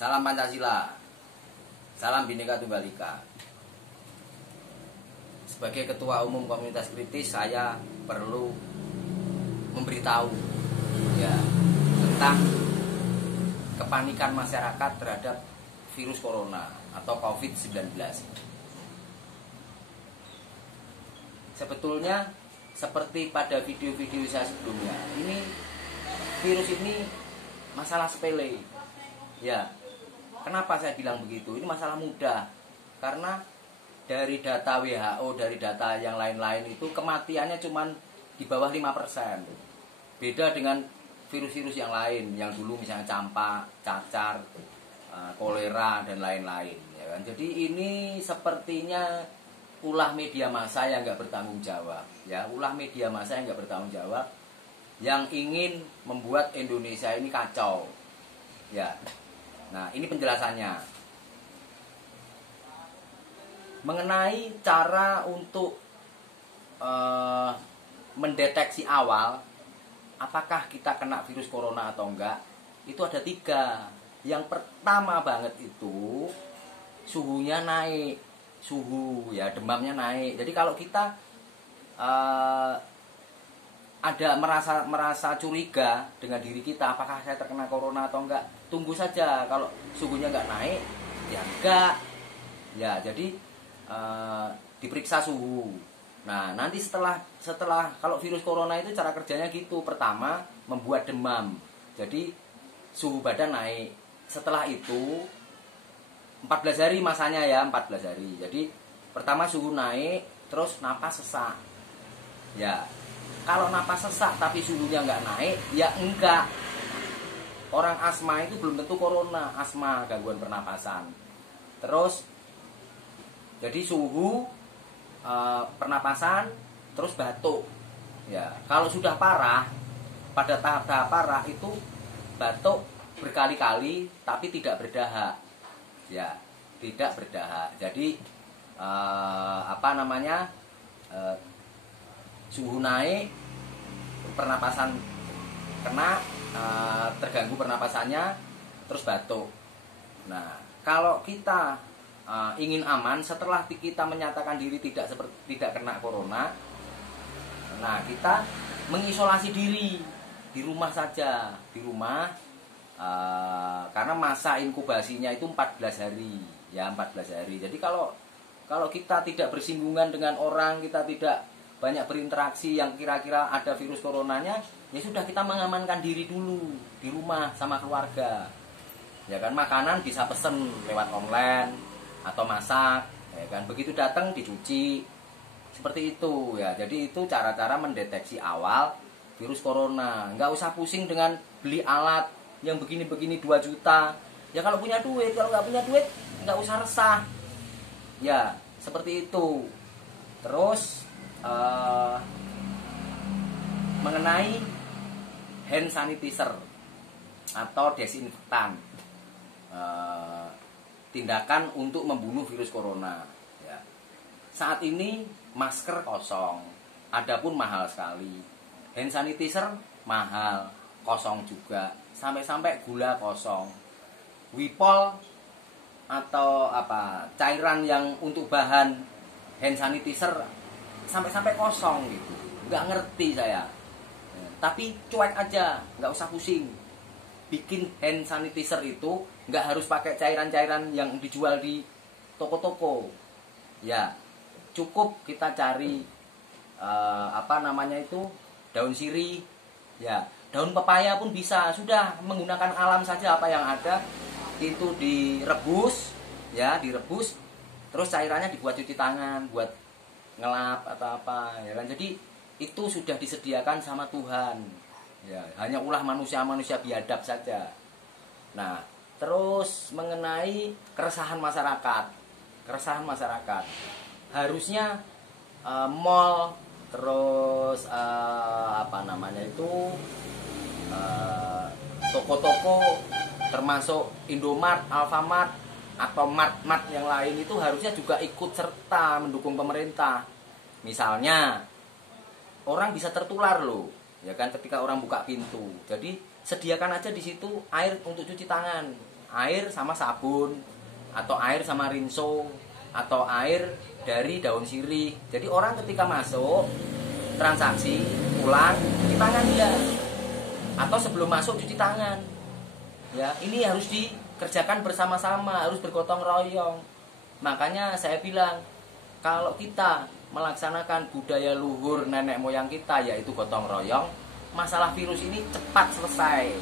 Salam Pancasila, salam Bhinneka Tunggal Ika. Sebagai Ketua Umum Komunitas Kritis, saya perlu memberitahu ya tentang kepanikan masyarakat terhadap virus corona atau COVID-19. Sebetulnya seperti pada video-video saya sebelumnya, virus ini masalah sepele. Ya, kenapa saya bilang begitu? Ini masalah mudah. Karena dari data WHO, dari data yang lain-lain itu kematiannya cuma di bawah 5%. Beda dengan virus-virus yang lain, yang dulu misalnya campak, cacar, kolera dan lain-lain. Ya kan? Jadi ini sepertinya ulah media massa yang nggak bertanggung jawab. Ya, ulah media massa yang nggak bertanggung jawab, yang ingin membuat Indonesia ini kacau. Ya. Nah, ini penjelasannya. Mengenai cara untuk mendeteksi awal apakah kita kena virus corona atau enggak, itu ada 3. Yang pertama banget itu suhunya naik. Suhu ya, demamnya naik. Jadi kalau kita ada merasa curiga dengan diri kita, apakah saya terkena corona atau enggak, tunggu saja. Kalau suhunya enggak naik, ya enggak. Ya, jadi diperiksa suhu. Nah, nanti setelah kalau virus corona itu cara kerjanya gitu. Pertama, membuat demam. Jadi suhu badan naik. Setelah itu 14 hari masanya ya, 14 hari. Jadi pertama suhu naik, terus napas sesak. Ya, kalau napas sesak tapi suhunya nggak naik, ya enggak. Orang asma itu belum tentu corona, asma, gangguan pernapasan. Terus jadi suhu, pernapasan, terus batuk. Ya, kalau sudah parah, pada tahap-tahap parah itu batuk berkali-kali tapi tidak berdahak. Ya, tidak berdahak. Jadi suhu naik, pernapasan kena, terganggu pernapasannya, terus batuk. Nah, kalau kita ingin aman setelah kita menyatakan diri tidak kena corona, nah kita mengisolasi diri di rumah saja, di rumah. Karena masa inkubasinya itu 14 hari, ya 14 hari. Jadi kalau kita tidak bersinggungan dengan orang, kita tidak banyak berinteraksi yang kira-kira ada virus coronanya, ya sudah, kita mengamankan diri dulu di rumah sama keluarga. Ya kan, makanan bisa pesen lewat online atau masak, ya kan. Begitu datang dicuci. Seperti itu ya. Jadi itu cara-cara mendeteksi awal virus corona. Nggak usah pusing dengan beli alat yang begini-begini 2 juta. Ya kalau punya duit, kalau nggak punya duit nggak usah resah. Ya, seperti itu. Terus mengenai hand sanitizer atau desinfektan, tindakan untuk membunuh virus corona. Ya. Saat ini masker kosong, adapun mahal sekali. Hand sanitizer mahal, kosong juga. Sampai-sampai gula kosong. Wipol atau cairan yang untuk bahan hand sanitizer sampai kosong gitu. Nggak ngerti saya. Tapi cuek aja, nggak usah pusing. Bikin hand sanitizer itu nggak harus pakai cairan-cairan yang dijual di toko-toko. Ya, cukup kita cari daun sirih, ya. Daun pepaya pun bisa, sudah menggunakan alam saja apa yang ada. Itu direbus, ya, direbus. Terus cairannya dibuat cuci tangan, buat ngelap atau apa, ya kan. Jadi itu sudah disediakan sama Tuhan. Ya, hanya ulah manusia biadab saja. Nah, terus mengenai keresahan masyarakat. Harusnya mall, terus toko-toko termasuk Indomart, Alfamart atau mart yang lain itu harusnya juga ikut serta mendukung pemerintah. Misalnya orang bisa tertular loh, ya kan, ketika orang buka pintu. Jadi sediakan aja di situ air untuk cuci tangan. air sama sabun, atau air sama rinso, atau air dari daun sirih. Jadi orang ketika masuk transaksi pulang cuci tangan dia, atau sebelum masuk cuci tangan. Ya, ini harus dikerjakan bersama-sama, harus bergotong royong. Makanya saya bilang, kalau kita melaksanakan budaya luhur nenek moyang kita, yaitu gotong royong, masalah virus ini cepat selesai.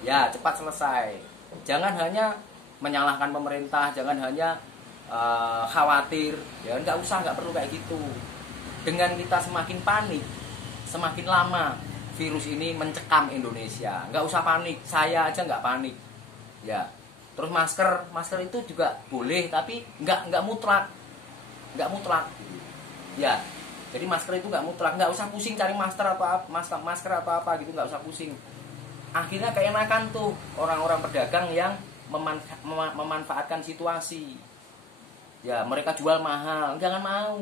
Ya, cepat selesai. Jangan hanya menyalahkan pemerintah, jangan hanya khawatir. Ya, nggak perlu kayak gitu. Dengan kita semakin panik, semakin lama virus ini mencekam Indonesia. Nggak usah panik, saya aja nggak panik. Ya, terus masker itu juga boleh, tapi nggak mutlak, Ya, jadi masker itu nggak mutlak, nggak usah pusing cari masker atau apa gitu, nggak usah pusing. Akhirnya keenakan tuh orang-orang pedagang yang memanfaatkan situasi. Ya, mereka jual mahal, jangan mau.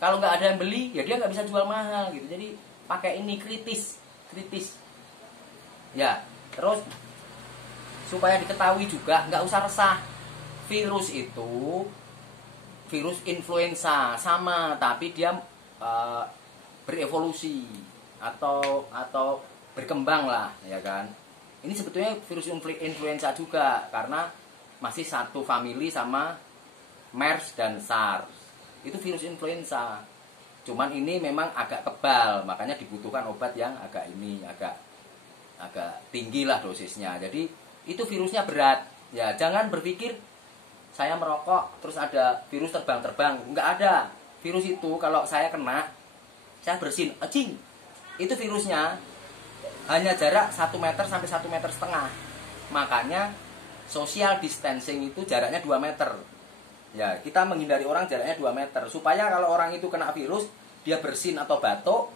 Kalau nggak ada yang beli, ya dia nggak bisa jual mahal gitu. Jadi pakai ini kritis. Ya, terus supaya diketahui juga, nggak usah resah. Virus itu virus influenza sama, tapi dia berevolusi atau berkembang lah, ya kan. Ini sebetulnya virus influenza juga, karena masih satu famili sama MERS dan SARS. Itu virus influenza. Cuman ini memang agak kebal, makanya dibutuhkan obat yang agak tinggi lah dosisnya. Jadi itu virusnya berat. Ya, jangan berpikir saya merokok terus ada virus terbang-terbang. Enggak ada. Virus itu kalau saya kena, saya bersin, acing. Itu virusnya hanya jarak 1 meter sampai 1,5 meter. Makanya social distancing itu jaraknya 2 meter. Ya, kita menghindari orang jaraknya 2 meter. Supaya kalau orang itu kena virus, dia bersin atau batuk,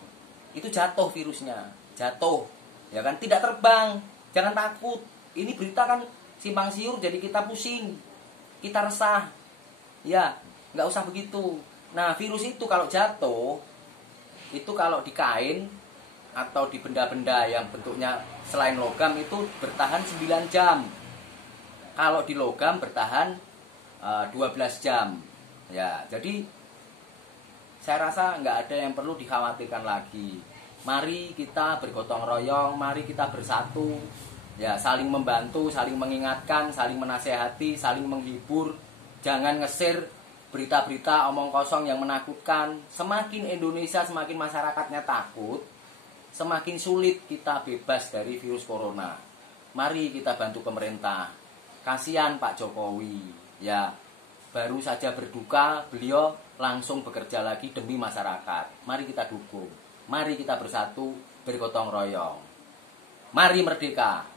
itu jatuh virusnya. Jatuh. Ya kan, tidak terbang. Jangan takut. Ini berita kan simpang siur, jadi kita pusing. Kita resah. Ya, nggak usah begitu. Nah, virus itu kalau jatuh, itu kalau di kain atau di benda-benda yang bentuknya selain logam itu bertahan 9 jam. Kalau di logam bertahan 12 jam. Ya, jadi saya rasa nggak ada yang perlu dikhawatirkan lagi. Mari kita bergotong royong, mari kita bersatu. Ya, saling membantu, saling mengingatkan, saling menasehati, saling menghibur. Jangan nge-share berita-berita omong kosong yang menakutkan. Semakin Indonesia, semakin masyarakatnya takut, semakin sulit kita bebas dari virus corona. Mari kita bantu pemerintah. Kasihan Pak Jokowi. Ya, baru saja berduka, beliau langsung bekerja lagi demi masyarakat. Mari kita dukung. Mari kita bersatu, bergotong royong. Mari merdeka.